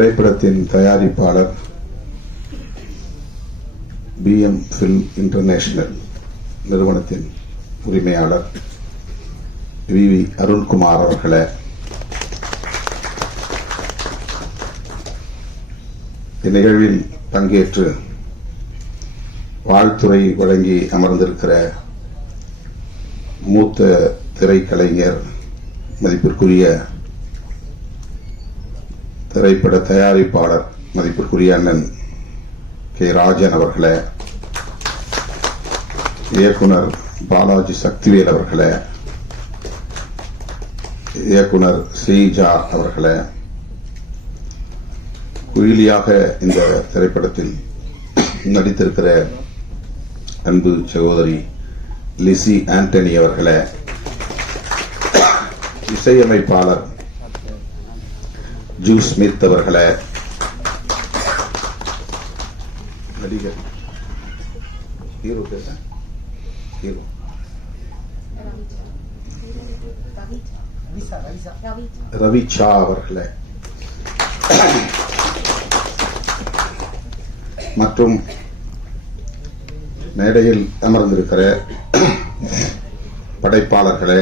திரைப்படத்தின் தயாரிப்பாளர் BM film international நிறுவனத்தின் உரிமையாளர் VV அருண்குமார் அவர்களே, இந்நிகழ்வில் பங்கேற்று வாழ்த்துரை வழங்கி அமர்ந்திருக்கிற மூத்த திரைக்கலைஞர், மதிப்பிற்குரிய திரைப்பட தயாரிப்பாளர், மதிப்பிற்குரிய அண்ணன் K. ராஜன் அவர்களே, இயக்குனர் பாலாஜி சக்திவேல் அவர்களே, இயக்குனர் ஸ்ரீஜா அவர்களே, குயிலியாக இந்த திரைப்படத்தில் நடித்திருக்கிற அன்பு சகோதரி லிசி ஆண்டனி அவர்களே, இசையமைப்பாளர் ஜூ ஸ்மித் அவர்களே, நடிகர் ஹீரோ ஹீரோ ரவிச்சா அவர்களே மற்றும் மேடையில் அமர்ந்திருக்கிற படைப்பாளர்களே,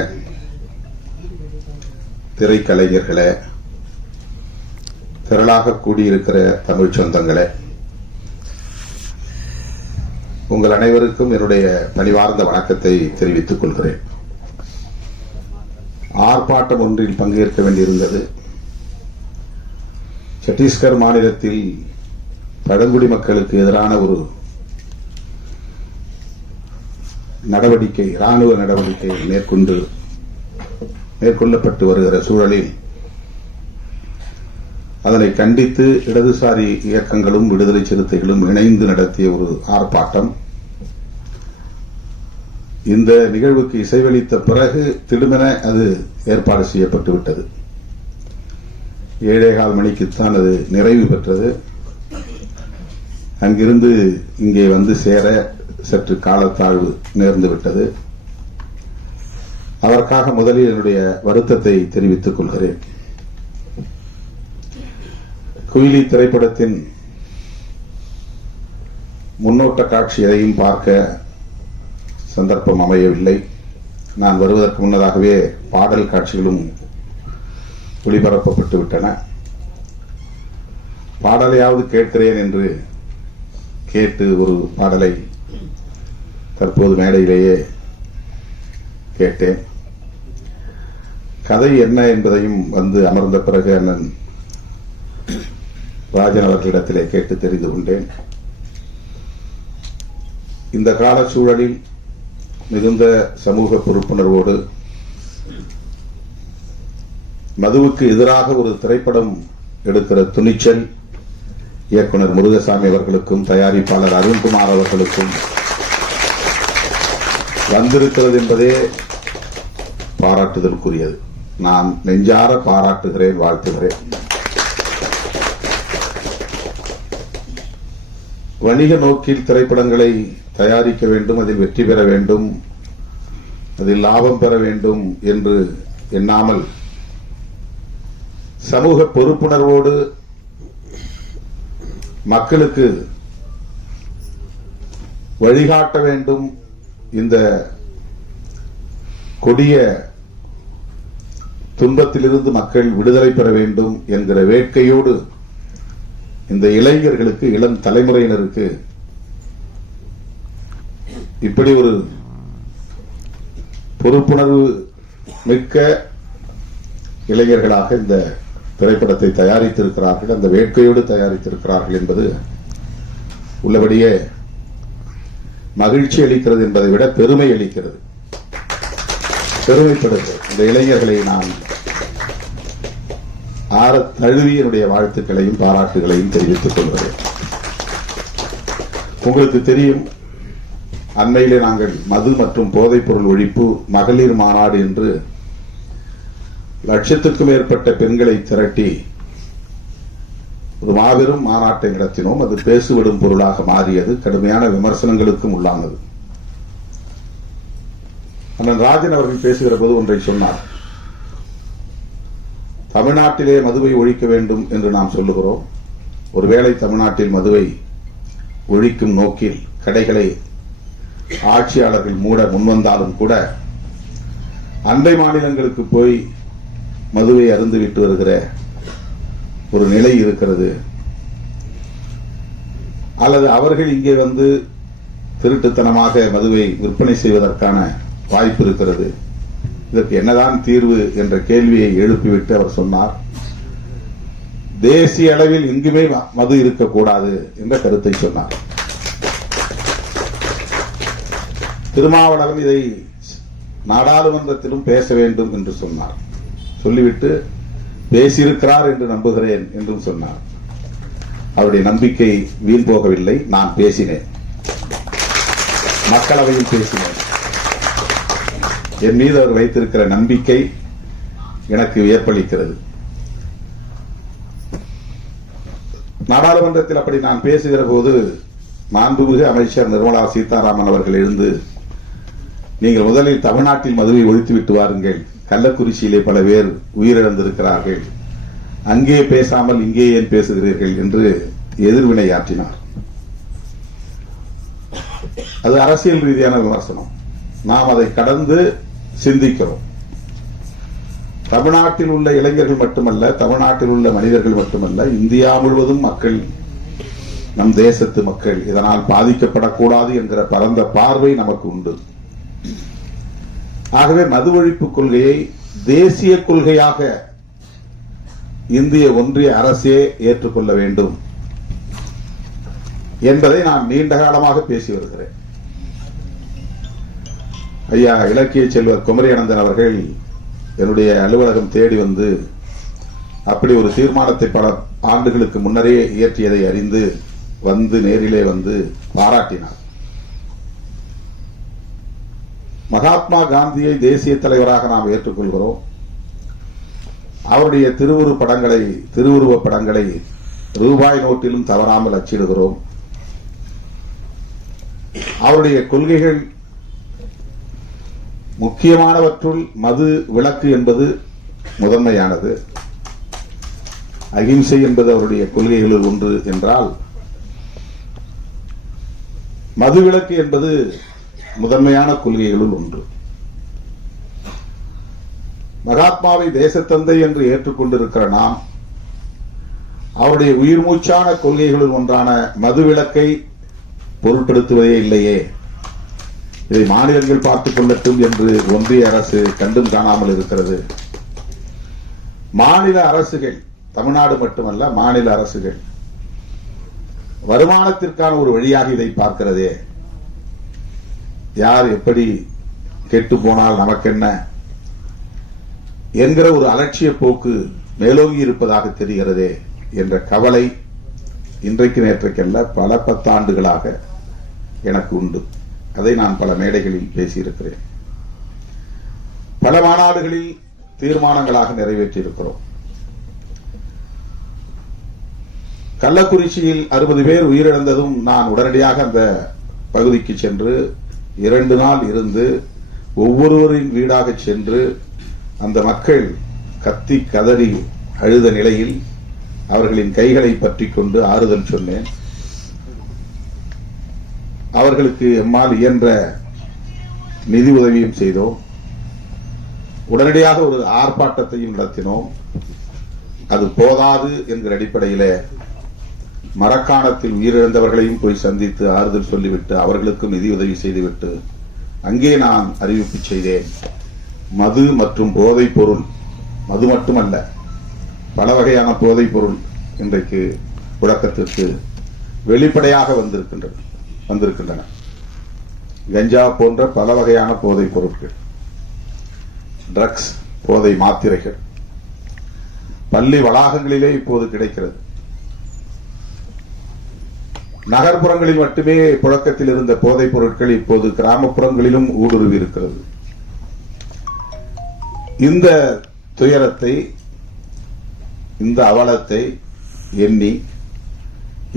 திரைக்கலைஞர்களே, திரளாக கூடியிருக்கிற தமிழ் சொந்தங்களே, உங்கள் அனைவருக்கும் என்னுடைய பணிவார்ந்த வணக்கத்தை தெரிவித்துக் கொள்கிறேன். ஆர்ப்பாட்டம் ஒன்றில் பங்கேற்க வேண்டியிருந்தது. சத்தீஸ்கர் மாநிலத்தில் பழங்குடி மக்களுக்கு எதிரான ஒரு நடவடிக்கை, இராணுவ நடவடிக்கை மேற்கொள்ளப்பட்டு வருகிற சூழலில் அதனை கண்டித்து இடதுசாரி இயக்கங்களும் விடுதலை சிறுத்தைகளும் இணைந்து நடத்திய ஒரு ஆர்ப்பாட்டம். இந்த நிகழ்வுக்கு இசைவளித்த பிறகு திடுமென அது ஏற்பாடு செய்யப்பட்டு விட்டது. 7:15 மணிக்குத்தான் அது நிறைவு பெற்றது. அங்கிருந்து இங்கே வந்து சேர சற்று காலத்தாழ்வு நேர்ந்து விட்டது. அதற்காக முதலில் என்னுடைய வருத்தத்தை தெரிவித்துக் கொள்கிறேன். குயிலி திரைப்படத்தின் முன்னோட்ட காட்சி எதையும் பார்க்க சந்தர்ப்பம் அமையவில்லை. நான் வருவதற்கு முன்னதாகவே பாடல் காட்சிகளும் ஒளிபரப்பப்பட்டு விட்டன. பாடலையாவது கேட்கிறேன் என்று கேட்டு ஒரு பாடலை தற்போது மேடையிலேயே கேட்டேன். கதை என்ன என்பதையும் வந்து அமர்ந்த பிறகு அண்ணன் ராஜன் அவர்களிடத்திலே கேட்டு தெரிந்து கொண்டேன். இந்த கால சூழலில் மிகுந்த சமூக பொறுப்புணர்வோடு மதுவுக்கு எதிராக ஒரு திரைப்படம் எடுக்கிற துணிச்சல் இயக்குனர் முருகசாமி அவர்களுக்கும் தயாரிப்பாளர் அருண்குமார் அவர்களுக்கும் வந்திருக்கிறது என்பதே பாராட்டுதலுக்குரியது. நான் நெஞ்சார பாராட்டுகிறேன், வாழ்த்துகிறேன். வணிக நோக்கில் திரைப்படங்களை தயாரிக்க வேண்டும், அதில் வெற்றி பெற வேண்டும், அதில் லாபம் பெற வேண்டும் என்று எண்ணாமல் சமூக பொறுப்புணர்வோடு மக்களுக்கு வழிகாட்ட வேண்டும், இந்த கொடிய துன்பத்திலிருந்து மக்கள் விடுதலை பெற வேண்டும் என்கிற வேட்கையோடு இந்த இளைஞர்களுக்கு, இளம் தலைமுறையினருக்கு இப்படி ஒரு பொறுப்புணர்வு மிக்க இளைஞர்களாக இந்த திரைப்படத்தை தயாரித்திருக்கிறார்கள், அந்த வேட்கையோடு தயாரித்திருக்கிறார்கள் என்பது உள்ளபடியே மகிழ்ச்சி அளிக்கிறது என்பதை விட பெருமை அளிக்கிறது, பெருமைப்படுகிறது. இந்த இளைஞர்களை நான் ஆற தழுவி என்னுடைய வாழ்த்துக்களையும் பாராட்டுகளையும் தெரிவித்துக் கொள்கிறேன். உங்களுக்கு தெரியும், அண்மையிலே நாங்கள் மது மற்றும் போதைப் பொருள் ஒழிப்பு மகளிர் மாநாடு என்று லட்சத்துக்கும் மேற்பட்ட பெண்களை திரட்டி ஒரு மாபெரும் மாநாட்டை நடத்தினோம். அது பேசுவிடும் பொருளாக மாறியது, கடுமையான விமர்சனங்களுக்கும் உள்ளானது. அண்ணன் ராஜன் அவர்கள் பேசுகிற போது ஒன்றை சொன்னார். தமிழ்நாட்டிலே மதுவை ஒழிக்க வேண்டும் என்று நாம் சொல்லுகிறோம். ஒருவேளை தமிழ்நாட்டில் மதுவை ஒழிக்கும் நோக்கில் கடைகளை ஆட்சியாளர்கள் மூட முன்வந்தாலும் கூட அண்டை மாநிலங்களுக்கு போய் மதுவை அருந்துவிட்டு வருகிற ஒரு நிலை இருக்கிறது. அல்லது அவர்கள் இங்கே வந்து திருட்டுத்தனமாக மதுவை விற்பனை செய்வதற்கான வாய்ப்பு இருக்கிறது. இதற்கு என்னதான் தீர்வு என்ற கேள்வியை எழுப்பிவிட்டு அவர் சொன்னார், தேசிய அளவில் எங்குமே மது இருக்கக்கூடாது என்ற கருத்தை சொன்னார். திருமாவளவன் இதை நாடாளுமன்றத்திலும் பேச வேண்டும் என்று சொன்னார். சொல்லிவிட்டு பேசியிருக்கிறார் என்று நம்புகிறேன் என்றும் சொன்னார். அவருடைய நம்பிக்கை வீண் போகவில்லை. நான் பேசினேன், மக்களவையில் பேசினேன். என் மீது அவர் வைத்திருக்கிற நம்பிக்கை எனக்கு வியப்பளிக்கிறது. நாடாளுமன்றத்தில் அப்படி நான் பேசுகிற போது மாண்புமிகு அமைச்சர் நிர்மலா சீதாராமன் அவர்கள் எழுந்து, நீங்கள் முதலில் தமிழ்நாட்டில் மதுவை ஒழித்துவிட்டு வாருங்கள், கள்ளக்குறிச்சியிலே பல பேர் உயிரிழந்திருக்கிறார்கள், அங்கே பேசாமல் இங்கே ஏன் பேசுகிறீர்கள் என்று எதிர்வினையாற்றினார். அது அரசியல் ரீதியான விமர்சனம். நாம் அதை கடந்து சிந்திக்கிறோம். தமிழ்நாட்டில் உள்ள இளைஞர்கள் மட்டுமல்ல, தமிழ்நாட்டில் உள்ள மனிதர்கள் மட்டுமல்ல, இந்தியா முழுவதும் மக்கள், நம் தேசத்து மக்கள் இதனால் பாதிக்கப்படக்கூடாது என்கிற பரந்த பார்வை நமக்கு உண்டு. ஆகவே மது ஒழிப்பு கொள்கையை தேசிய கொள்கையாக இந்திய ஒன்றிய அரசே ஏற்றுக்கொள்ள வேண்டும் என்பதை நான் நீண்ட காலமாக பேசி வருகிறேன். ஐயா இலக்கிய செல்வர் குமரி அனந்தன் அவர்கள் என்னுடைய அலுவலகம் தேடி வந்து அப்படி ஒரு தீர்மானத்தை பல ஆண்டுகளுக்கு முன்னரே இயற்றியதை அறிந்து வந்து நேரிலே வந்து பாராட்டினார். மகாத்மா காந்தியை தேசிய தலைவராக நாம் ஏற்றுக்கொள்கிறோம். அவருடைய திருவுருவ படங்களை ரூபாய் நோட்டிலும் தவறாமல் அச்சிடுகிறோம். அவருடைய கொள்கைகள் முக்கியமானவற்றுள் மது விலக்கு என்பது முதன்மையானது. அகிம்சை என்பது அவருடைய கொள்கைகளில் ஒன்று என்றால், மது விலக்கு என்பது முதன்மையான கொள்கைகளுள் ஒன்று. மகாத்மாவை தேசத்தந்தை என்று ஏற்றுக்கொண்டிருக்கிற நாம் அவருடைய உயிர் மூச்சான கொள்கைகளுள் ஒன்றான மது விலக்கை பொருட்படுத்துவதே இல்லையே. இதை மாநிலங்கள் பார்த்துக் கொள்ளட்டும் என்று ஒன்றிய அரசு கண்டும் காணாமல் இருக்கிறது. மாநில அரசுகள், தமிழ்நாடு மட்டுமல்ல, மாநில அரசுகள் வருமானத்திற்கான ஒரு வழியாக இதை பார்க்கிறதே. யார் எப்படி கெட்டு போனால் நமக்கென்ன என்கிற ஒரு அலட்சிய போக்கு மேலோங்கி இருப்பதாக தெரிகிறதே என்ற கவலை இன்றைக்கு நேற்றைக்கல்ல, பல 10 ஆண்டுகளாக எனக்கு உண்டு. அதை நான் பல மேடைகளில் பேசியிருக்கிறேன். பல மாநாடுகளில் தீர்மானங்களாக நிறைவேற்றியிருக்கிறோம். கள்ளக்குறிச்சியில் 60 பேர் உயிரிழந்ததும் நான் உடனடியாக அந்த பகுதிக்கு சென்று 2 நாள் இருந்து ஒவ்வொருவரின் வீடாக சென்று அந்த மக்கள் கத்தி கதறி அழுத நிலையில் அவர்களின் கைகளை பற்றிக் கொண்டு ஆறுதல் சொன்னேன். அவர்களுக்கு எம்மால் இயன்ற நிதி உதவியும் செய்தோம். உடனடியாக ஒரு ஆர்ப்பாட்டத்தையும் நடத்தினோம். அது போதாது என்கிற அடிப்படையில் மரக்காணத்தில் உயிரிழந்தவர்களையும் போய் சந்தித்து ஆறுதல் சொல்லிவிட்டு அவர்களுக்கும் நிதி உதவி செய்துவிட்டு அங்கே நான் அறிவிப்பு செய்தேன். மது மற்றும் போதைப் பொருள், மது மட்டுமல்ல, பல வகையான போதைப் பொருள் இன்றைக்கு புழக்கத்திற்கு வெளிப்படையாக வந்திருக்கின்றன. கஞ்சா போன்ற பல வகையான போதைப் பொருட்கள், ட்ரக்ஸ், போதை மாத்திரைகள் பள்ளி வளாகங்களிலே இப்போது கிடைக்கிறது. நகர்ப்புறங்களில் மட்டுமே புழக்கத்தில் இருந்த போதைப் பொருட்கள் இப்போது கிராமப்புறங்களிலும் ஊடுருவி இருக்கிறது. இந்த துயரத்தை, இந்த அவலத்தை எண்ணி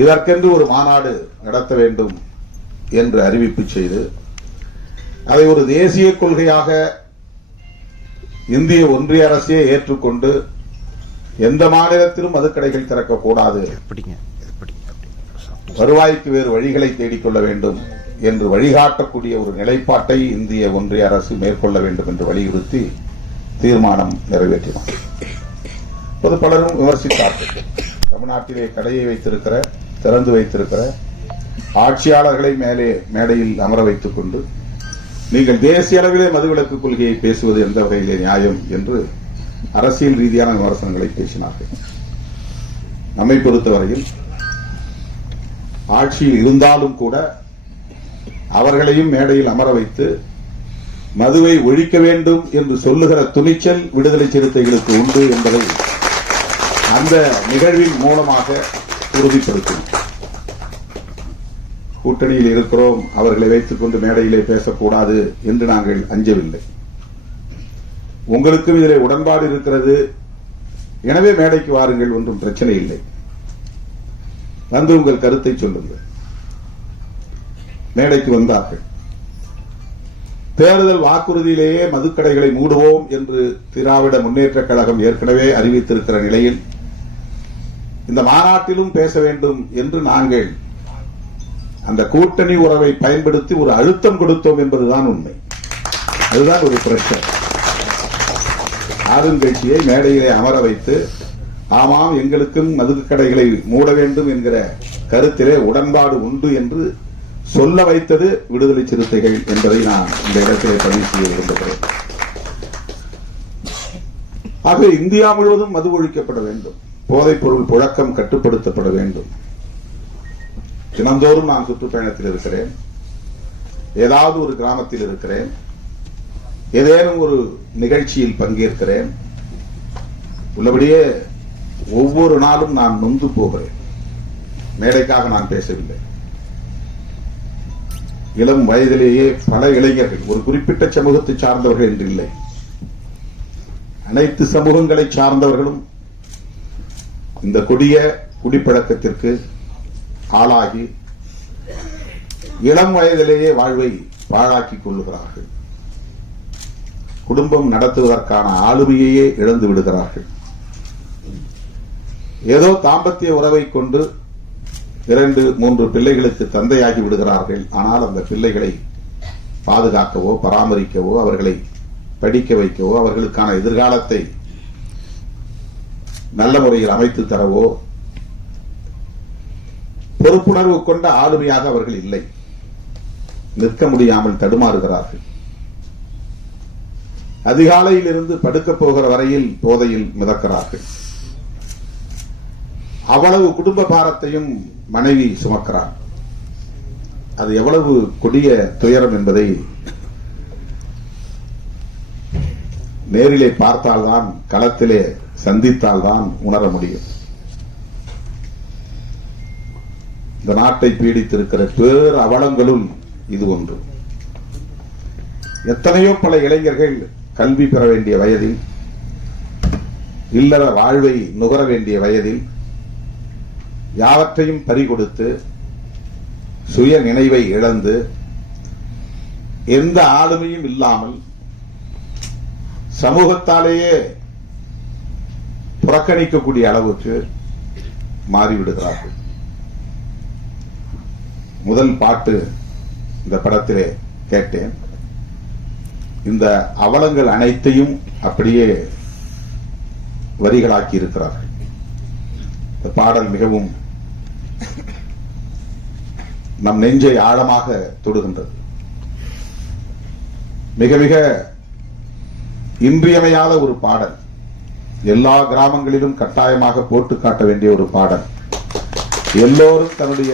இதற்கென்று ஒரு மாநாடு நடத்த வேண்டும் என்று அறிவிப்பு செய்து அதை ஒரு தேசிய கொள்கையாக இந்திய ஒன்றிய அரசே ஏற்றுக்கொண்டு எந்த மாநிலத்திலும் மதுக்கடைகள் திறக்கக்கூடாது, வருவாய்க்கு வேறு வழிகளை தேடிக்கொள்ள வேண்டும் என்று வழிகாட்டக்கூடிய ஒரு நிலைப்பாட்டை இந்திய ஒன்றிய அரசு மேற்கொள்ள வேண்டும் என்று வலியுறுத்தி தீர்மானம் நிறைவேற்றினார். பொது பலரும் விமர்சித்தார்கள். தமிழ்நாட்டிலே கடையை வைத்திருக்கிற, திறந்து வைத்திருக்கிற ஆட்சியாளர்களை மேடையில் அமர வைத்துக் கொண்டு நீங்கள் தேசிய அளவிலே மதுவிலக்கு கொள்கையை பேசுவது எந்த வகையிலே நியாயம் என்று அரசியல் ரீதியான விமர்சனங்களை பேசினார்கள். நம்மை பொறுத்தவரையில் ஆட்சியில் இருந்தாலும் கூட அவர்களையும் மேடையில் அமர வைத்து மதுவை ஒழிக்க வேண்டும் என்று சொல்லுகிற துணிச்சல் விடுதலை சிறுத்தைகளுக்கு உண்டு என்பதை அந்த நிகழ்வின் மூலமாக உறுதிப்படுத்தும். கூட்டணியில் இருக்கிறோம், அவர்களை வைத்துக் கொண்டு மேடையிலே பேசக்கூடாது என்று நாங்கள் அஞ்சவில்லை. உங்களுக்கும் இதிலே உடன்பாடு இருக்கிறது, எனவே மேடைக்கு வாருங்கள், ஒன்றும் பிரச்சனை இல்லை, வந்து உங்கள் கருத்தை சொல்லுங்கள். மேடைக்கு வந்தார்கள். தேர்தல் வாக்குறுதியிலேயே மதுக்கடைகளை மூடுவோம் என்று திராவிட முன்னேற்றக் கழகம் ஏற்கனவே அறிவித்திருக்கிற நிலையில் இந்த மாநாட்டிலும் பேச வேண்டும் என்று நாங்கள் அந்த கூட்டணி உறவை பயன்படுத்தி ஒரு அழுத்தம் கொடுத்தோம் என்பதுதான் உண்மை. அதுதான் ஒரு பிரச்சனை. ஆளுங்கட்சியை மேடையிலே அமர வைத்து ஆமாம் எங்களுக்கும் மதுக்கடைகளை மூட வேண்டும் என்கிற கருத்திலே உடன்பாடு உண்டு என்று சொல்ல வைத்தது விடுதலை சிறுத்தைகள் என்பதை நான் இந்த இடத்திலே பதிவு செய்ய விரும்புகிறேன். ஆக இந்தியா முழுவதும் மது ஒழிக்கப்பட வேண்டும், போதைப் பொருள் புழக்கம் கட்டுப்படுத்தப்பட வேண்டும். தினந்தோறும் நான் சுற்றுப்பயணத்தில் இருக்கிறேன், ஏதாவது ஒரு கிராமத்தில் இருக்கிறேன், ஏதேனும் ஒரு நிகழ்ச்சியில் பங்கேற்கிறேன். உள்ளபடியே ஒவ்வொரு நாளும் நான் நொந்து போகிறேன். மேடைக்காக நான் பேசவில்லை. இளம் வயதிலேயே பல இளைஞர்கள், ஒரு குறிப்பிட்ட சமூகத்தை சார்ந்தவர்கள் என்று இல்லை, அனைத்து சமூகங்களை சார்ந்தவர்களும் இந்த கொடிய குடிப்பழக்கத்திற்கு ஆளாகி இளம் வயதிலேயே வாழ்வை பாழாக்கிக் கொள்ளுகிறார்கள். குடும்பம் நடத்துவதற்கான ஆளுமையையே இழந்து விடுகிறார்கள். ஏதோ தாம்பத்திய உறவை கொண்டு 2-3 பிள்ளைகளுக்கு தந்தையாகி விடுகிறார்கள். ஆனால் அந்த பிள்ளைகளை பாதுகாக்கவோ பராமரிக்கவோ அவர்களை படிக்க வைக்கவோ அவர்களுக்கான எதிர்காலத்தை நல்ல முறையில் அமைத்து தரவோ பொறுப்புணர்வு கொண்ட ஆளுமையாக அவர்கள் இல்லை. நிற்க முடியாமல் தடுமாறுகிறார்கள். அதிகாலையில் இருந்து படுக்க போகிற வரையில் போதையில் மிதக்கிறார்கள். அவ்வளவு குடும்ப பாரத்தையும் மனைவி சுமக்கிறார். அது எவ்வளவு கொடிய துயரம் என்பதை நேரிலே பார்த்தால்தான், களத்திலே சந்தித்தால்தான் உணர முடியும். இந்த நாட்டை பீடித்திருக்கிற பேர் அவலங்களுள் இது ஒன்று. எத்தனையோ பல இளைஞர்கள் கல்வி பெற வேண்டிய வயதில், இல்லற வாழ்வை நுகர வேண்டிய வயதில் யாவற்றையும் பறிகொடுத்து சுய நினைவை இழந்து எந்த ஆளுமையும் இல்லாமல் சமூகத்தாலேயே புறக்கணிக்கக்கூடிய அளவுக்கு மாறிவிடுகிறார்கள். முதல் பாட்டு இந்த படத்திலே கேட்டேன். இந்த அவலங்கள் அனைத்தையும் அப்படியே வரிகளாக்கி இருக்கிறார்கள். இந்த பாடல் மிகவும் நம் நெஞ்சை ஆழமாக தொடுகின்றது. மிக மிக இன்றியமையாத ஒரு பாடல். எல்லா கிராமங்களிலும் கட்டாயமாக போட்டு காட்ட வேண்டிய ஒரு பாடல். எல்லோரும் தன்னுடைய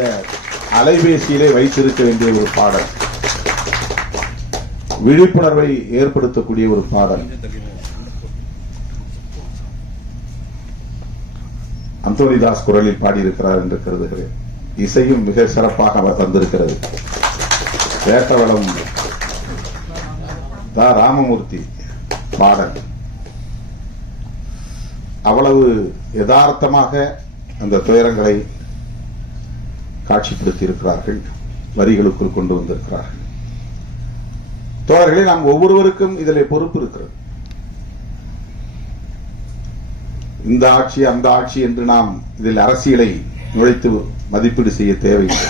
அலைபேசியிலே வைத்திருக்க வேண்டிய ஒரு பாடல். விழிப்புணர்வை ஏற்படுத்தக்கூடிய ஒரு பாடல். அந்தோனிதாஸ் குரலில் பாடியிருக்கிறார் என்று கருதுகிறேன். இசையும் மிக சிறப்பாக அவர் தந்திருக்கிறது. வேட்டவளம் தா ராமமூர்த்தி பாடல் அவ்வளவு யதார்த்தமாக அந்த துயரங்களை காட்சிப்படுத்தி இருக்கிறார்கள், வரிகளுக்குள் கொண்டு வந்திருக்கிறார்கள். தோழர்களே, நாம் ஒவ்வொருவருக்கும் இதிலே பொறுப்பு இருக்கிறது. இந்த ஆட்சி அந்த ஆட்சி என்று நாம் இதில் அரசியலை நுழைத்து மதிப்பீடு செய்ய தேவையில்லை.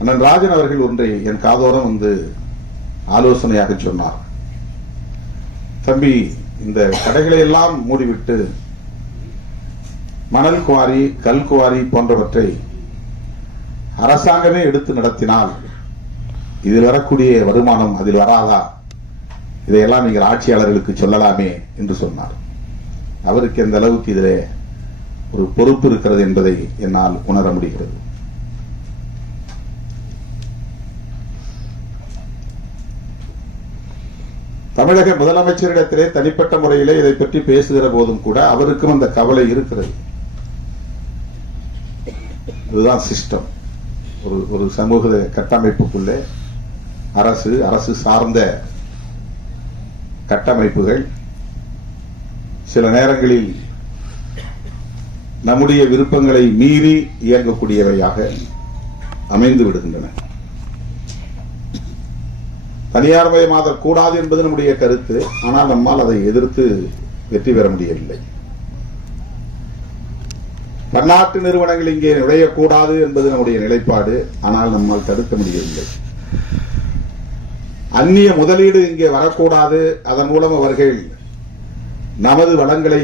அண்ணன் ராஜன் அவர்கள் ஒன்றை என் காதோரம் வந்து ஆலோசனையாக சொன்னார். தம்பி, இந்த கடைகளை எல்லாம் மூடிவிட்டு மணல் குவாரி, கல் குவாரி போன்றவற்றை அரசாங்கமே எடுத்து நடத்தினால் இதில் வரக்கூடிய வருமானம் அதில் வராதா? இதையெல்லாம் நீங்கள் ஆட்சியாளர்களுக்கு சொல்லலாமே என்று சொன்னார். அவருக்கு எந்த அளவுக்கு இதிலே ஒரு பொறுப்பு இருக்கிறது என்பதை என்னால் உணர முடிகிறது. தமிழக முதலமைச்சரிடத்திலே தனிப்பட்ட முறையிலே இதை பற்றி பேசுகிற போதும் கூட அவருக்கும் அந்த கவலை இருக்கிறது. இதுதான் சிஸ்டம். ஒரு சமூக கட்டமைப்புக்குள்ளே அரசு சார்ந்த கட்டமைப்புகள் சில நேரங்களில் நம்முடைய விருப்பங்களை மீறி இயங்கக்கூடியவையாக அமைந்து விடுகின்றன. தனியார் மயமாதல் கூடாது என்பது நம்முடைய கருத்து. ஆனால் நம்மால் அதை எதிர்த்து வெற்றி பெற முடியவில்லை. பன்னாட்டு நிறுவனங்கள் இங்கே நுழையக்கூடாது என்பது நம்முடைய நிலைப்பாடு. ஆனால் நம்மால் தடுக்க முடியவில்லை. அந்நிய முதலீடு இங்கே வரக்கூடாது, அதன் மூலம் அவர்கள் நமது வளங்களை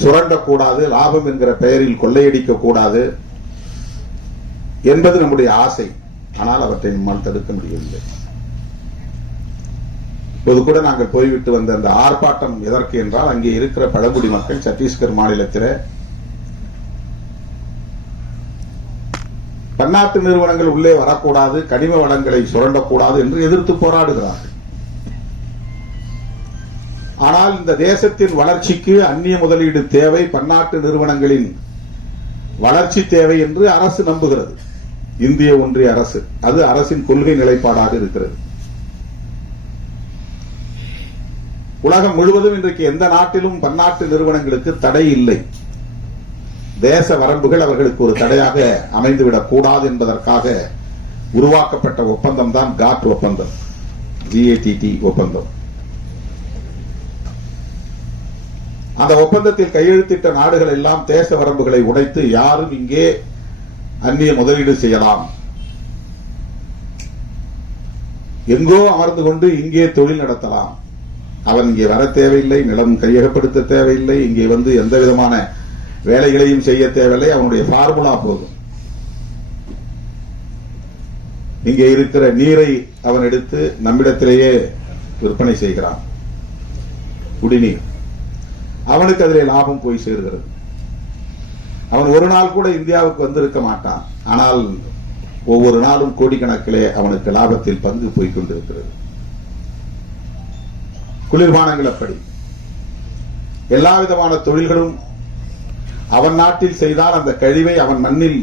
சுரண்டக்கூடாது, லாபம் என்கிற பெயரில் கொள்ளையடிக்க கூடாது என்பது நம்முடைய ஆசை. ஆனால் அவற்றை நம்மால் தடுக்க முடியவில்லை. இப்போது கூட நாங்கள் போய்விட்டு வந்த அந்த ஆர்ப்பாட்டம் எதற்கு என்றால், அங்கே இருக்கிற பழங்குடி மக்கள் சத்தீஸ்கர் மாநிலத்தில் பன்னாட்டு நிறுவனங்கள் உள்ளே வரக்கூடாது, கனிம வளங்களை சுரண்டக்கூடாது என்று எதிர்த்து போராடுகிறார்கள். ஆனால் இந்த தேசத்தின் வளர்ச்சிக்கு அந்நிய முதலீடு தேவை, பன்னாட்டு நிறுவனங்களின் வளர்ச்சி தேவை என்று அரசு நம்புகிறது. இந்திய ஒன்றிய அரசு, அது அரசின் கொள்கை நிலைப்பாடாக இருக்கிறது. உலகம் முழுவதும் இன்றைக்கு எந்த நாட்டிலும் பன்னாட்டு நிறுவனங்களுக்கு தடை இல்லை. தேச வரம்புகள் அவர்களுக்கு ஒரு தடையாக அமைந்துவிடக் கூடாது என்பதற்காக உருவாக்கப்பட்ட ஒப்பந்தம் தான் காட் ஒப்பந்தம், GATT ஒப்பந்தம். அந்த ஒப்பந்தத்தில் கையெழுத்திட்ட நாடுகள் எல்லாம் தேச வரம்புகளை உடைத்து யாரும் இங்கே அந்நிய முதலீடு செய்யலாம், எங்கோ அமர்ந்து கொண்டு இங்கே தொழில் நடத்தலாம், அவன் இங்கே வர தேவையில்லை, நிலம் கையகப்படுத்த தேவையில்லை, இங்கே வந்து எந்த விதமான வேலைகளையும் செய்ய தேவையில்லை, அவனுடைய ஃபார்முலா போதும். இங்கே இருக்கிற நீரை அவன் எடுத்து நம்மிடத்திலேயே விற்பனை செய்கிறான், குடிநீர். அவனுக்கு அதிலே லாபம் போய் சேர்கிறது. அவன் ஒரு நாள் கூட இந்தியாவுக்கு வந்திருக்க மாட்டான். ஆனால் ஒவ்வொரு நாளும் கோடிக்கணக்கிலே அவனுக்கு லாபத்தில் பங்கு போய் கொண்டிருக்கிறது. குளிர்பானங்கள் அப்படி. எல்லா விதமான தொழில்களும் அவன் நாட்டில் செய்தால் அந்த கழிவை அவன் மண்ணில்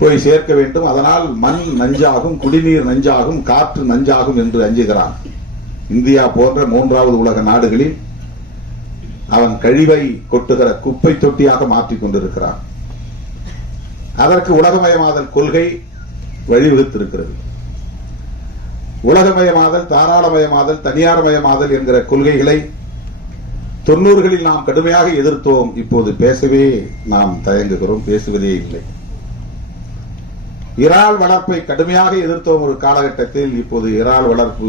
போய் சேர்க்க வேண்டும். அதனால் மண் நஞ்சாகும், குடிநீர் நஞ்சாகும், காற்று நஞ்சாகும் என்று அஞ்சுகிறான். இந்தியா போன்ற மூன்றாவது உலக நாடுகளில் அவன் கழிவை கொட்டுகிற குப்பை தொட்டியாக மாற்றிக் கொண்டிருக்கிறான். அதற்கு உலகமயமாதல் கொள்கை வழிவகுத்திருக்கிறது. உலகமயமாதல், தாராளமயமாதல், தனியார்மயமாதல் என்கிற கொள்கைகளை 90களில் நாம் கடுமையாக எதிர்த்தோம். இப்போது பேசவே நாம் தயங்குகிறோம், பேசுவதே இல்லை. இறால் வளர்ப்பை கடுமையாக எதிர்த்தோம் ஒரு காலகட்டத்தில். இப்போது இறால் வளர்ப்பு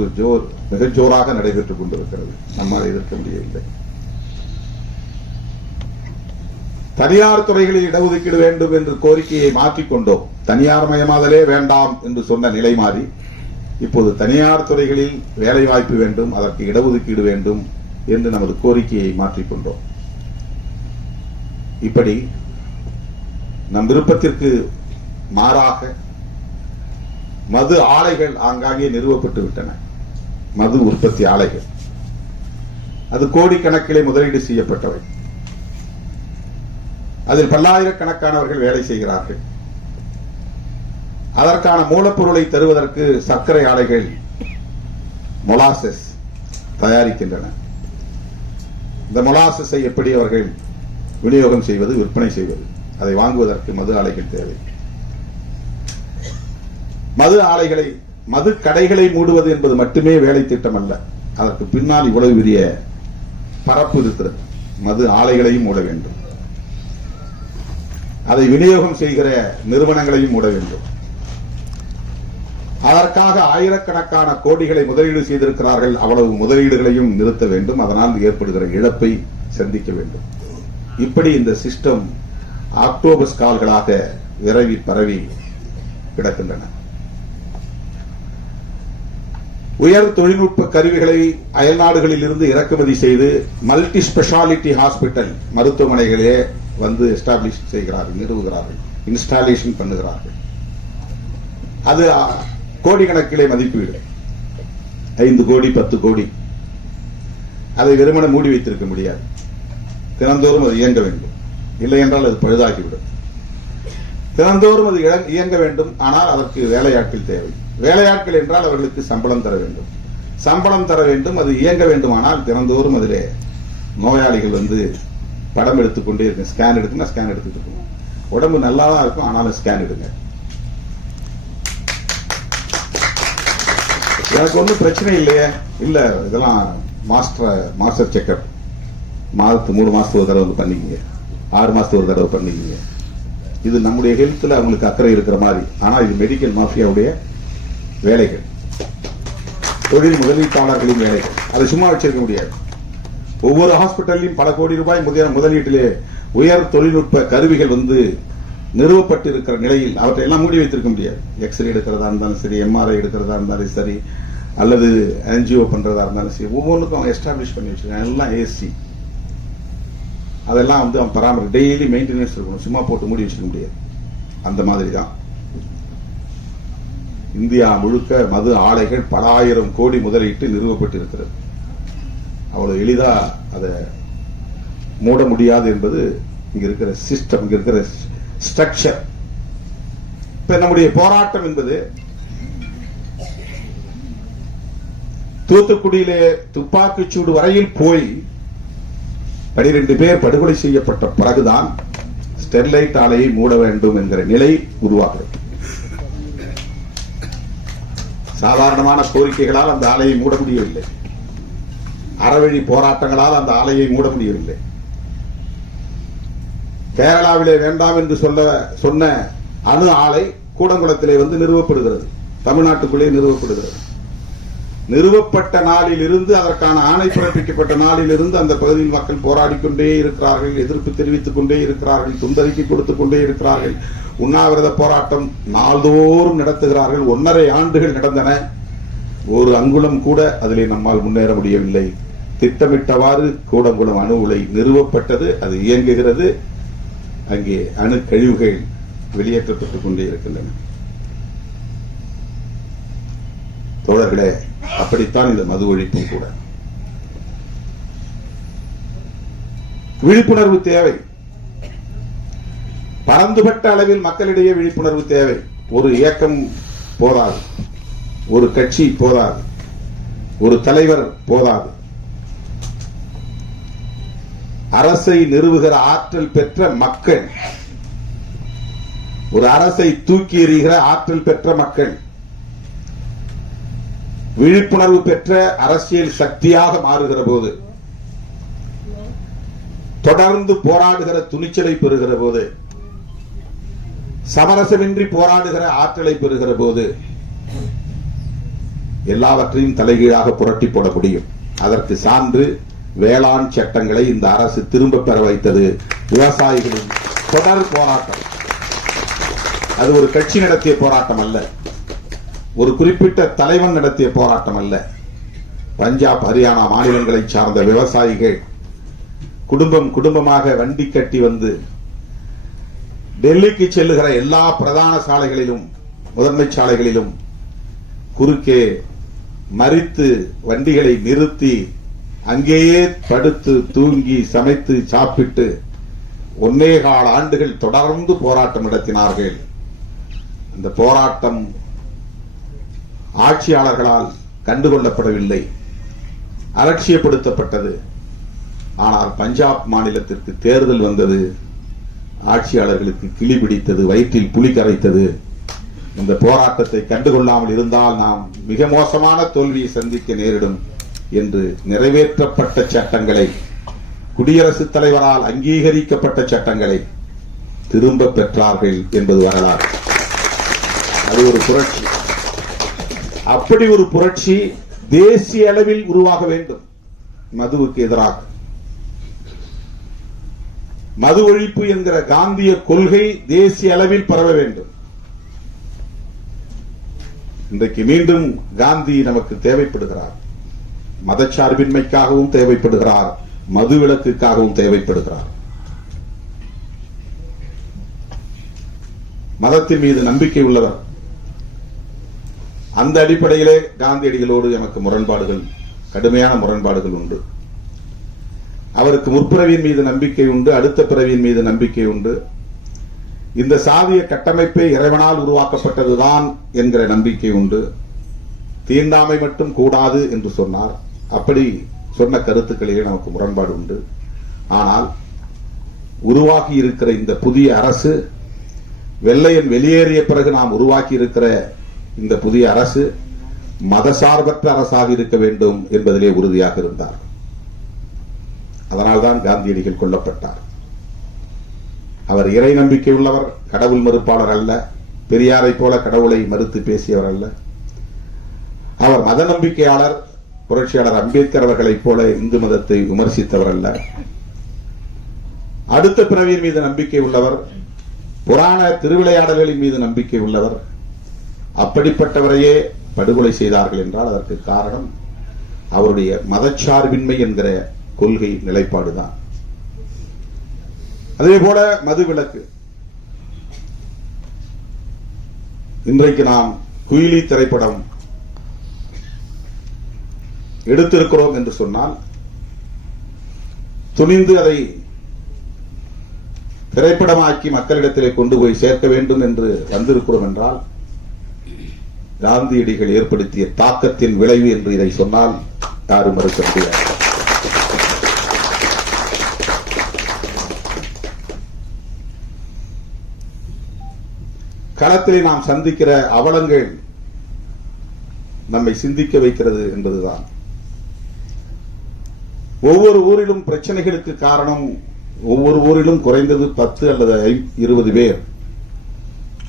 மிக ஜோராக நடைபெற்றுக் கொண்டிருக்கிறது. நம்மால் எதிர்க்க முடியவில்லை. தனியார் துறைகளில் இடஒதுக்கீடு வேண்டும் என்று கோரிக்கையை மாற்றிக்கொண்டோம். தனியார் மயமாதலே வேண்டாம் என்று சொன்ன நிலை மாறி இப்போது தனியார் துறைகளில் வேலை வாய்ப்பு வேண்டும், அதற்கு இடஒதுக்கீடு வேண்டும் என்று நமது கோரிக்கையை மாற்றிக்கொண்டோம். இப்படி நம் விருப்பத்திற்கு மாறாக மது ஆலைகள் ஆங்காங்கே நிறுவப்பட்டு விட்டன. மது உற்பத்தி ஆலைகள், அது கோடிக்கணக்கிலே முதலீடு செய்யப்பட்டவை. அதில் பல்லாயிரக்கணக்கானவர்கள் வேலை செய்கிறார்கள். அதற்கான மூலப்பொருளை தருவதற்கு சர்க்கரை ஆலைகள் மொலாசஸ் தயாரிக்கின்றன. இந்த மொலாசஸை எப்படி அவர்கள் விநியோகம் செய்வது, விற்பனை செய்வது, அதை வாங்குவதற்கு மது ஆலைகள் தேவை. மது ஆலைகளை, மது கடைகளை மூடுவது என்பது மட்டுமே வேலை திட்டம் அல்ல. அதற்கு பின்னால் இவ்வளவு பெரிய பரப்பு இருக்கிறது. மது ஆலைகளையும் மூட வேண்டும், அதை விநியோகம் செய்கிற நிறுவனங்களையும் மூட வேண்டும். அதற்காக ஆயிரக்கணக்கான கோடிகளை முதலீடு செய்திருக்கிறார்கள். அவ்வளவு முதலீடுகளையும் நிறுத்த வேண்டும். அதனால் ஏற்படுகிற இழப்பை சந்திக்க வேண்டும். இப்படி இந்த சிஸ்டம் ஆக்டோபஸ் கால்களாக விரவி பரவி கிடக்கின்றன. உயர் தொழில்நுட்ப கருவிகளை அயல் நாடுகளில் இருந்து இறக்குமதி செய்து மல்டி ஸ்பெஷாலிட்டி ஹாஸ்பிட்டல் மருத்துவமனைகளே வந்து எஸ்டாப்ளிஷ் செய்கிறார்கள், நிறுவுகிறார்கள், இன்ஸ்டாலேஷன் பண்ணுகிறார்கள். அது கோடிக்கணக்கிலே மதிப்பீடு, 5 கோடி 10 கோடி. அதை வெறுமன மூடி வைத்திருக்க முடியாது. தினந்தோறும் அது இயங்க வேண்டும், இல்லை என்றால் அது பழுதாகிவிடும். தினந்தோறும் அது இயங்க வேண்டும். ஆனால் அதற்கு வேலையாட்கள் தேவை. வேலையாட்கள் என்றால் அவர்களுக்கு சம்பளம் தர வேண்டும். சம்பளம் தர வேண்டும், அது இயங்க வேண்டுமானால் தினந்தோறும் அதிலே நோயாளிகள் வந்து படம் எடுத்துக்கொண்டே இருக்கு. ஸ்கேன் எடுத்துனா ஸ்கேன் எடுத்துட்டு இருக்கணும். உடம்பு நல்லா தான் இருக்கும், ஆனாலும் ஸ்கேன் எடுங்க. எனக்கு ஒன்றும் பிரச்சனை இல்லையே, இல்ல இதெல்லாம் மாஸ்டர் செக்அப் மாதத்துக்கு 3 மாசத்துக்கு ஒரு தடவை வந்து பண்ணிக்கங்க, 6 மாசத்துக்கு ஒரு தடவை பண்ணிக்கங்க. இது நம்முடைய ஹெல்த்ல அவங்களுக்கு அக்கறை இருக்கிற மாதிரி. ஆனா இது மெடிக்கல் மாஃபியாவுடைய வேலைகள், தொழில் முதலீட்டாளர்களின் வேலைகள். அதை சும்மா வச்சிருக்க முடியாது. ஒவ்வொரு ஹாஸ்பிட்டல்லையும் பல கோடி ரூபாய் முதலீட்டிலே உயர் தொழில்நுட்ப கருவிகள் வந்து நிறுவப்பட்டு இருக்கிற நிலையில் அவற்றை எல்லாம் மூடி வைத்திருக்க முடியாது. எக்ஸ்ரே எடுக்கிறதா இருந்தாலும் சரி, எம்ஆர்ஐ எடுக்கிறதா இருந்தாலும் சரி, அல்லது ஆன்ஜிஓ பண்றதா இருந்தாலும் சரி, ஒவ்வொன்றுக்கும் அவங்க எஸ்டாப்ளிஷ் பண்ணி வச்சிருக்காங்க. எல்லாம் ஏசி. அதெல்லாம் வந்து அவன் பராமரி டெய்லி மெயின்டெனன்ஸ் இருக்கணும். சும்மா போட்டு மூடி வச்சிருக்க முடியாது. அந்த மாதிரி தான் இந்தியா முழுக்க மது ஆலைகள் பல ஆயிரம் கோடி முதலீட்டு நிறுவப்பட்டிருக்கிறது. அவ்வளவு எளிதா அதை மூட முடியாது என்பது இங்க இருக்கிற சிஸ்டம், இங்க இருக்கிற ஸ்ட்ரக்சர். இப்ப நம்முடைய போராட்டம் என்பது தூத்துக்குடியிலே துப்பாக்கிச்சூடு வரையில் போய் 12 பேர் படுகொலை செய்யப்பட்ட பிறகுதான் ஸ்டெர்லைட் ஆலையை மூட வேண்டும் என்கிற நிலை உருவாகிறது. சாதாரணமான கோரிக்கைகளால் அந்த ஆலையை மூட முடியவில்லை. அறவழி போராட்டங்களால் அந்த ஆலையை மூட முடியவில்லை. கேரளாவிலே வேண்டாம் என்று சொன்ன அணு ஆலை கூடங்குளத்திலே வந்து நிறுவப்படுகிறது, தமிழ்நாட்டுக்குள்ளே நிறுவப்படுகிறது. நிறுவப்பட்ட நாளில் இருந்து, அதற்கான ஆணை பிறப்பிக்கப்பட்ட நாளில் இருந்து அந்த பகுதியில் மக்கள் போராடிக்கொண்டே இருக்கிறார்கள், எதிர்ப்பு தெரிவித்துக் கொண்டே இருக்கிறார்கள், துண்டறிக்கை கொடுத்துக் கொண்டே இருக்கிறார்கள், உண்ணாவிரத போராட்டம் நாள்தோறும் நடத்துகிறார்கள். 1.5 ஆண்டுகள் நடந்தன. ஒரு அங்குலம் கூட அதிலே நம்மால் முன்னேற முடியவில்லை. திட்டமிட்டவாறு கூடங்குளம் அணு உலை நிறுவப்பட்டது, அது இயங்குகிறது. அங்கே அணு கழிவுகள் வெளியேற்றப்பட்டுக் கொண்டே இருக்கின்றன. தோழர்களே, அப்படித்தான் இந்த மது ஒழிப்பும் கூட. விழிப்புணர்வு தேவை, பரந்துபட்ட அளவில் மக்களிடையே விழிப்புணர்வு தேவை. ஒரு இயக்கம் போதாது, ஒரு கட்சி போதாது, ஒரு தலைவர் போதாது. அரசை நிறுவுகிற ஆற்றல் பெற்ற மக்கள், ஒரு அரசை தூக்கி எறிகிற ஆற்றல் பெற்ற மக்கள், விழிப்புணர்வு பெற்ற அரசியல் சக்தியாக மாறுகிற போது, தொடர்ந்து போராடுகிற துணிச்சலை பெறுகிற போது, சமரசமின்றி போராடுகிற ஆற்றலை பெறுகிற போது எல்லாவற்றையும் தலைகீழாக புரட்டி போட முடியும். அதற்கு சான்று வேளாண் சட்டங்களை இந்த அரசு திரும்ப பெற வைத்தது. விவசாயிகளின் தொடர் போராட்டம். அது ஒரு கட்சி நடத்திய போராட்டம் அல்ல, ஒரு குறிப்பிட்ட தலைவன் நடத்திய போராட்டம் அல்ல. பஞ்சாப், ஹரியானா மாநிலங்களை சார்ந்த விவசாயிகள் குடும்பம் குடும்பமாக வண்டி கட்டி வந்து டெல்லிக்கு செல்லுகிற எல்லா பிரதான சாலைகளிலும், முதன்மை சாலைகளிலும் குறுக்கே மறித்து வண்டிகளை நிறுத்தி அங்கேயே படுத்து தூங்கி சமைத்து சாப்பிட்டு 1.25 ஆண்டுகள் தொடர்ந்து போராட்டம் நடத்தினார்கள். அந்த போராட்டம் ஆட்சியாளர்களால் கண்டுகொள்ளப்படவில்லை, அலட்சியப்படுத்தப்பட்டது. ஆனால் பஞ்சாப் மாநிலத்திற்கு தேர்தல் வந்தது, ஆட்சியாளர்களுக்கு கிளி பிடித்தது, வயிற்றில் புலி கரைத்தது. இந்த போராட்டத்தை கண்டுகொள்ளாமல் இருந்தால் நாம் மிக மோசமான தோல்வியை சந்திக்க நேரிடும் என்று நிறைவேற்றப்பட்ட சட்டங்களை குடியரசுத் தலைவரால் அங்கீகரிக்கப்பட்ட சட்டங்களை திரும்ப பெற்றார்கள் என்பது வரலாறு. அது ஒரு புரட்சி. அப்படி ஒரு புரட்சி தேசிய அளவில் உருவாக வேண்டும். மதுவுக்கு எதிராக மது ஒழிப்பு என்கிற காந்திய கொள்கை தேசிய அளவில் பரவ வேண்டும். இன்றைக்கு மீண்டும் காந்தி நமக்கு தேவைப்படுகிறார். மதச்சார்பின்மைக்காகவும் தேவைப்படுகிறார், மது விலக்குக்காகவும் தேவைப்படுகிறார். மதத்தின் மீது நம்பிக்கை உள்ளவர். அந்த அடிப்படையிலே காந்தியடிகளோடு எனக்கு முரண்பாடுகள், கடுமையான முரண்பாடுகள் உண்டு. அவருக்கு முற்பிறவியின் மீது நம்பிக்கை உண்டு, அடுத்த பிறவியின் மீது நம்பிக்கை உண்டு. இந்த சாதிய கட்டமைப்பே இறைவனால் உருவாக்கப்பட்டதுதான் என்கிற நம்பிக்கை உண்டு. தீண்டாமை மட்டும் கூடாது என்று சொன்னார். அப்படி சொன்ன கருத்துக்களிலே நமக்கு முரண்பாடு உண்டு. ஆனால் உருவாக்கி இருக்கிற இந்த புதிய அரசு, வெள்ளையன் வெளியேறிய பிறகு நாம் உருவாக்கி இருக்கிற இந்த புதிய அரசு மதசார்பற்ற அரசாக இருக்க வேண்டும் என்பதிலே உறுதியாக இருந்தார். அதனால்தான் காந்தியடிகள் கொல்லப்பட்டார். அவர் இறை நம்பிக்கை உள்ளவர், கடவுள் மறுப்பாளர் அல்ல. பெரியாரை போல கடவுளை மறுத்து பேசியவர் அல்ல. அவர் மத நம்பிக்கையாளர். புரட்சியாளர் அம்பேத்கர் அவர்களைப் போல இந்து மதத்தை விமர்சித்தவர் அல்ல. அடுத்த பிறவியின் மீது நம்பிக்கை உள்ளவர், புராண திருவிளையாடல்களின் மீது நம்பிக்கை உள்ளவர். அப்படிப்பட்டவரையே படுகொலை செய்தார்கள் என்றால் அதற்கு காரணம் அவருடைய மதச்சார்பின்மை என்கிற கொள்கை நிலைப்பாடுதான். அதே போல மதுவிலக்கு. இன்றைக்கு நாம் குயிலி திரைப்படம் எடுத்திருக்கிறோம் என்று சொன்னால், துணிந்து அதை திரைப்படமாக்கி மக்களிடத்திலே கொண்டு போய் சேர்க்க வேண்டும் என்று வந்திருக்கிறோம் என்றால், காந்தியடிகள் ஏற்படுத்திய தாக்கத்தின் விளைவு என்று இதை சொன்னால் யாரும் மறுக்க முடியாது. களத்திலே நாம் சந்திக்கிற அவலங்கள் நம்மை சிந்திக்க வைக்கிறது என்பதுதான். ஒவ்வொரு ஊரிலும் பிரச்சனைகளுக்கு காரணம், ஒவ்வொரு ஊரிலும் குறைந்தது 10 அல்லது 20 பேர்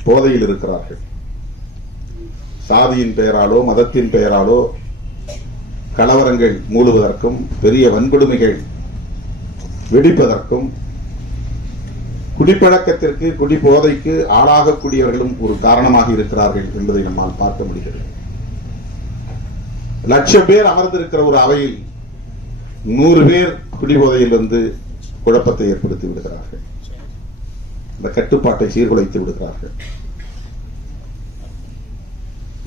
போதையில் இருக்கிறார்கள். சாதியின் பெயராலோ மதத்தின் பெயராலோ கலவரங்கள் மூடுவதற்கும் பெரிய வன்கொடுமைகள் வெடிப்பதற்கும் குடிப்பழக்கத்திற்கு, குடிபோதைக்கு ஆளாகக்கூடியவர்களும் ஒரு காரணமாக இருக்கிறார்கள் என்பதை நம்மால் பார்க்க முடிகிறது. 1,00,000 பேர் அமர்ந்திருக்கிற ஒரு அவையில் 100 பேர் குடிபோதையில் வந்து குழப்பத்தை ஏற்படுத்தி விடுகிறார்கள். இந்த கட்டுப்பாட்டை சீர்குலைத்து விடுகிறார்கள்.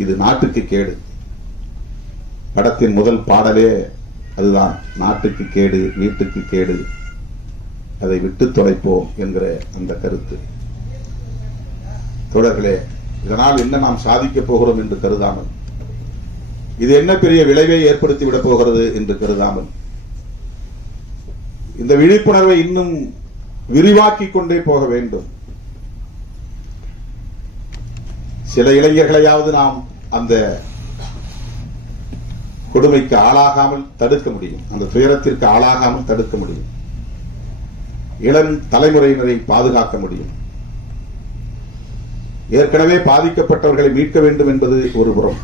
இது நாட்டுக்கு கேடு. படத்தின் முதல் பாடலே அதுதான், நாட்டுக்கு கேடு, வீட்டுக்கு கேடு, அதை விட்டு தொலைப்போம் என்கிற அந்த கருத்து. தொடர்களே, இதனால் என்ன நாம் சாதிக்கப் போகிறோம் என்று கருதாமல், இது என்ன பெரிய விளைவை ஏற்படுத்தி விடப் போகிறது என்று கருதாமல், இந்த விழிப்புணர்வை இன்னும் விரிவாக்கிக் கொண்டே போக வேண்டும். சில இளைஞர்களையாவது நாம் அந்த கொடுமைக்கு ஆளாகாமல் தடுக்க முடியும், அந்த துயரத்திற்கு ஆளாகாமல் தடுக்க முடியும். இளம் தலைமுறையினரை பாதுகாக்க முடியும். ஏற்கனவே பாதிக்கப்பட்டவர்களை மீட்க வேண்டும் என்பது ஒரு புறம்,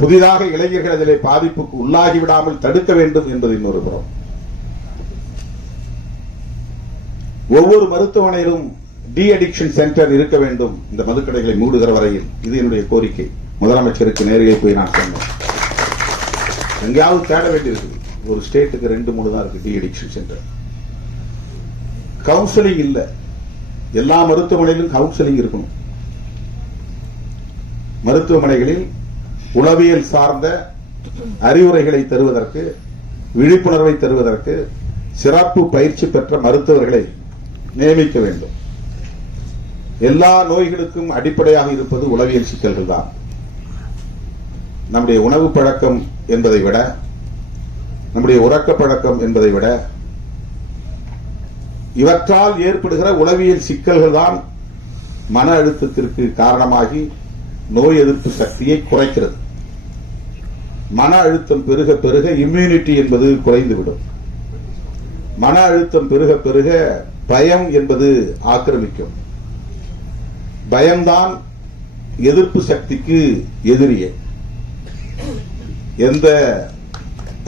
புதிதாக இளைஞர்கள் அதிலே பாதிப்புக்கு உள்ளாகிவிடாமல் தடுக்க வேண்டும் என்பது இன்னொரு புறம். ஒவ்வொரு மருத்துவமனையிலும் டி அடிக்ஷன் சென்டர் இருக்க வேண்டும் இந்த மதுக்கடைகளை மூடுகிற வரையில். இது என்னுடைய கோரிக்கை. முதலமைச்சருக்கு நேரிலே போய் நான் சொன்னேன். எங்கேயாவது தேட வேண்டியிருக்கு. ஒரு ஸ்டேட்டுக்கு 2-3 தான் இருக்கு டி அடிக்ஷன் சென்டர். கவுன்சிலிங் இல்ல. எல்லா மருத்துவமனையிலும் கவுன்சிலிங் இருக்கணும். மருத்துவமனைகளில் உளவியல் சார்ந்த அறிவுரைகளை தருவதற்கு, விழிப்புணர்வை தருவதற்கு சிறப்பு பயிற்சி பெற்ற மருத்துவர்களை நியமிக்க வேண்டும். எல்லா நோய்களுக்கும் அடிப்படையாக இருப்பது உளவியல் சிக்கல்கள் தான். நம்முடைய உணவு பழக்கம் என்பதை விட, நம்முடைய உறக்க பழக்கம் என்பதை விட, இவற்றால் ஏற்படுகிற உளவியல் சிக்கல்கள் தான் மன அழுத்தத்திற்கு காரணமாகி நோய் எதிர்ப்பு சக்தியை குறைக்கிறது. மன அழுத்தம் பெருக பெருக இம்யூனிட்டி என்பது குறைந்துவிடும். மன அழுத்தம் பெருக பெருக பயம் என்பது ஆக்கிரமிக்கும். பயம்தான் எதிர்ப்பு சக்திக்கு எதிரியே. எந்த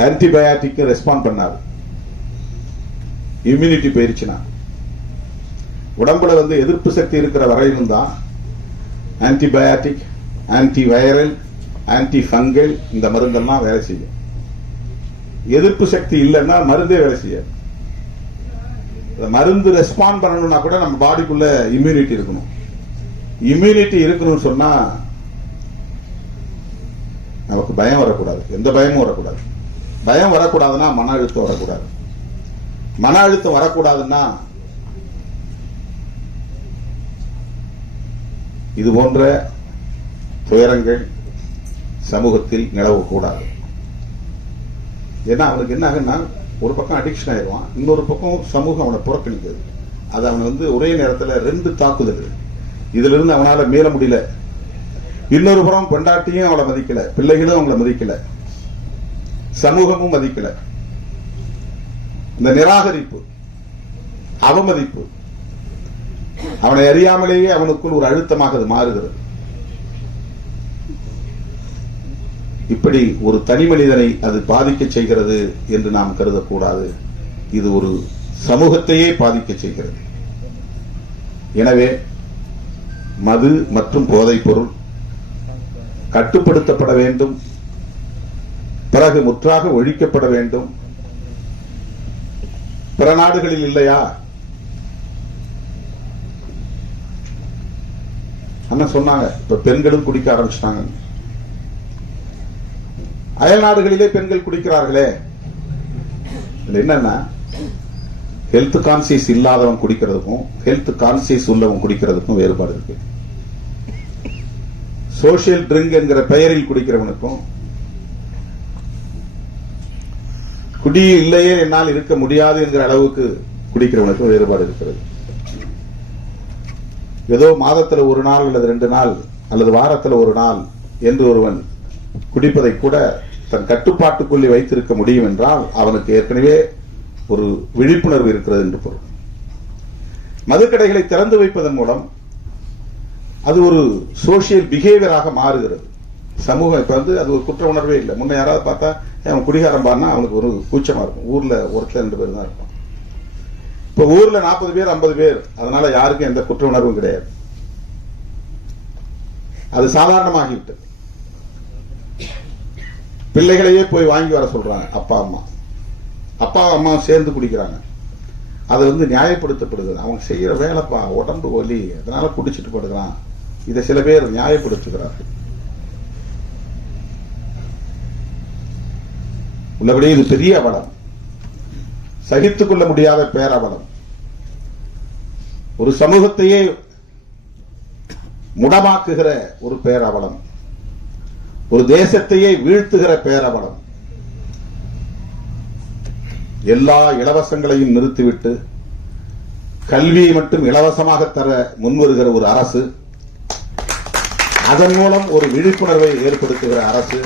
ஆன்டிபயாட்டிக்கும் ரெஸ்பாண்ட் பண்ணாது. இம்யூனிட்டி போயிருச்சுன்னா உடம்புல எதிர்ப்பு சக்தி இருக்கிற வரையிலும் தான் antibiotic, anti viral, anti fungal இந்த மருந்தெல்லாம் வேலை செய்யும். எதிர்ப்பு சக்தி இல்லைன்னா மருந்தே வேலை செய்யாது. மருந்து ரெஸ்பாண்ட் பண்ணணும்னா கூட நம்ம பாடிக்குள்ள இம்யூனிட்டி இருக்கணும். இம்யூனிட்டி இருக்கணும்னு சொன்னா நமக்கு பயம் வரக்கூடாது, எந்த பயமும் வரக்கூடாது. பயம் வரக்கூடாதுன்னா மன அழுத்தம் வரக்கூடாது. மன அழுத்தம் வரக்கூடாதுன்னா இது போன்ற துயரங்கள் சமூகத்தில் நிலவக்கூடாது. ஏன்னா அவனுக்கு என்ன ஆகுன்னா, ஒரு பக்கம் அடிக்ஷன் ஆயிடுவான், இன்னொரு பக்கம் சமூகம் அவனை புறக்கணிக்குது. அது அவனை ஒரே நேரத்தில் 2 தாக்குதல். இதுல இருந்து அவனால மீள முடியல. இன்னொரு புறம் பெண்டாட்டியும் அவளை மதிக்கல, பிள்ளைகளும் அவங்கள மதிக்கல, சமூகமும் மதிக்கல. இந்த நிராகரிப்பு, அவமதிப்பு அவனை அறியாமலேயே அவனுக்குள் ஒரு அழுத்தமாக அது மாறுகிறது. இப்படி ஒரு தனி மனிதனை அது பாதிக்க செய்கிறது என்று நாம் கருதக்கூடாது. இது ஒரு சமூகத்தையே பாதிக்க செய்கிறது. எனவே மது மற்றும் போதைப் பொருள் கட்டுப்படுத்தப்பட வேண்டும், பிறகு முற்றாக ஒழிக்கப்பட வேண்டும். பிற நாடுகளில் இல்லையா? அண்ணா சொன்னாங்க, இப்ப பெண்களும் குடிக்க ஆரம்பிச்சிட்டாங்க. அயல் நாடுகளிலே பெண்கள் குடிக்கிறார்களே. என்னன்னா, ஹெல்த் கான்சியஸ் இல்லாதவன் குடிக்கிறதுக்கும் ஹெல்த் கான்சியஸ் உள்ளவன் குடிக்கிறதுக்கும் வேறுபாடு இருக்கு. சோசியல் ட்ரிங்க் என்கிற பெயரில் குடிக்கிறவனுக்கும், குடி இல்லையே என்னால் இருக்க முடியாது என்கிற அளவுக்கு குடிக்கிறவனுக்கும் வேறுபாடு இருக்கிறது. ஏதோ மாதத்தில் ஒரு நாள் அல்லது 2 நாள் அல்லது வாரத்தில் ஒரு நாள் என்று ஒருவன் குடிப்பதை கூட தன் கட்டுப்பாட்டுக்குள்ளே வைத்திருக்க முடியும் என்றால் அவனுக்கு ஏற்கனவே ஒரு விழிப்புணர்வு இருக்கிறது என்று பொருள். மதுக்கடைகளை திறந்து வைப்பதன் மூலம் அது ஒரு சோசியல் பிஹேவியராக மாறுகிறது. சமூகம் இப்ப அது ஒரு குற்ற உணர்வே இல்லை. முன்ன யாராவது பார்த்தா அவன் குடிகாரம் பாருன்னா அவனுக்கு ஒரு கூச்சமா இருக்கும். ஊர்ல ஒருத்தர் 2 பேர் தான் இருக்கும். இப்ப ஊர்ல 40 பேர் 50 பேர், அதனால யாருக்கும் எந்த குற்ற உணர்வும் கிடையாது. அது சாதாரணமாகிவிட்டது. பிள்ளைகளையே போய் வாங்கி வர சொல்றாங்க. அப்பா அம்மா சேர்ந்து குடிக்கிறாங்க. அது நியாயப்படுத்தப்படுது. அவங்க செய்யற வேலைப்பா, உடம்பு வலி, அதனால குடிச்சிட்டு படுக்கிறான். இதை சில பேர் நியாயப்படுத்துகிறார்கள். உள்ளபடி இது பெரிய அவலம், சகித்துக் கொள்ள முடியாத பேரவலம். ஒரு சமூகத்தையே முடமாக்குகிற ஒரு பேரவலம், ஒரு தேசத்தையே வீழ்த்துகிற பேரவலம். எல்லா இலவசங்களையும் நிறுத்திவிட்டு கல்வியை மட்டும் இலவசமாக தர முன்வருகிற ஒரு அரசு, அதன் மூலம் ஒரு விழிப்புணர்வை ஏற்படுத்துகிற அரசு,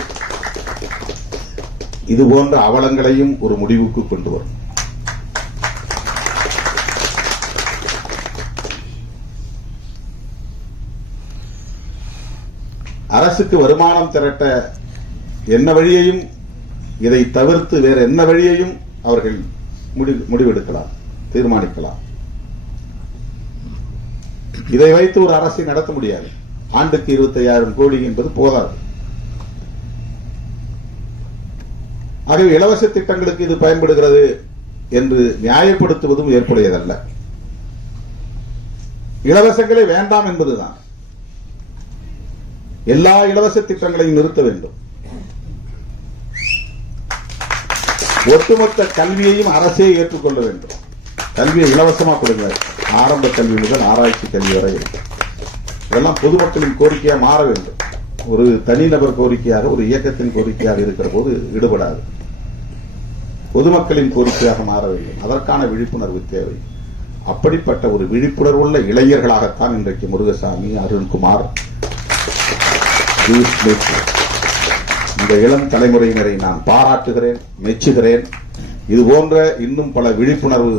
இது போன்ற அவலங்களையும் ஒரு முடிவுக்கு கொண்டு வரும். அரசுக்கு வருமானம் திரட்ட என்ன வழியையும், இதை தவிர்த்து வேற என்ன வழியையும் அவர்கள் முடிவெடுக்கலாம், தீர்மானிக்கலாம். இதை வைத்து ஒரு அரசை நடத்த முடியாது. ஆண்டுக்கு 25,000 கோடி என்பது போதாது. ஆகவே இலவச திட்டங்களுக்கு இது பயன்படுகிறது என்று நியாயப்படுத்துவதும் ஏற்புடையதல்ல. இலவசங்களே வேண்டாம் என்பதுதான். எல்லா இலவச திட்டங்களையும் நிறுத்த வேண்டும். ஒட்டுமொத்த கல்வியையும் அரசே ஏற்றுக்கொள்ள வேண்டும். கல்வியை இலவசமா கொடுங்க, ஆரம்ப கல்வி முதல் ஆராய்ச்சி கல்வி வரை. இதெல்லாம் பொதுமக்களின் கோரிக்கையா மாற வேண்டும். ஒரு தனிநபர் கோரிக்கையாக, ஒரு இயக்கத்தின் கோரிக்கையாக இருக்கிற போது ஈடுபடாது. பொதுமக்களின் கோரிக்கையாக மாற வேண்டும். அதற்கான விழிப்புணர்வு தேவை. அப்படிப்பட்ட ஒரு விழிப்புணர்வுள்ள இளைஞர்களாகத்தான் இன்றைக்கு முருகசாமி, அருண்குமார், இந்த இளம் தலைமுறையினரை நான் பாராட்டுகிறேன், மெச்சுகிறேன். இது போன்ற இன்னும் பல விழிப்புணர்வு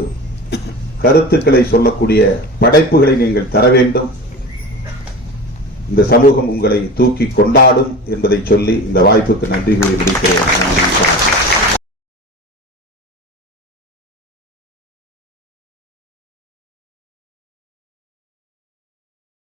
கருத்துக்களை சொல்லக்கூடிய படைப்புகளை நீங்கள் தர வேண்டும். இந்த சமூகம் உங்களை தூக்கி கொண்டாடும் என்பதை சொல்லி இந்த வாய்ப்புக்கு நன்றி கூறி முடிக்கிறேன்.